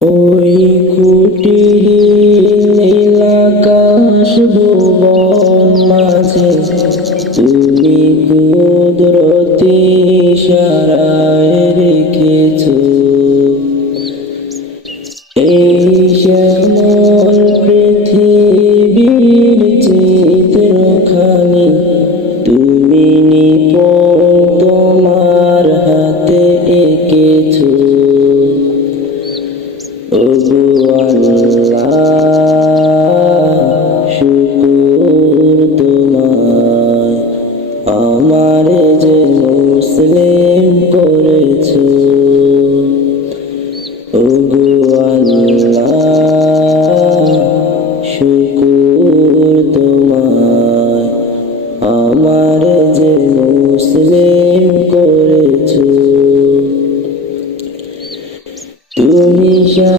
ওই কুটির নীল আকাশ ভুবন মাঝে তুমি কুদরতি ইশারায় রেখেছো এই শ্যামল পৃথিবীর চিত্রখানি তুমি নিপুণ তোমার হাতে এঁকেছো ওগো আল্লাহ।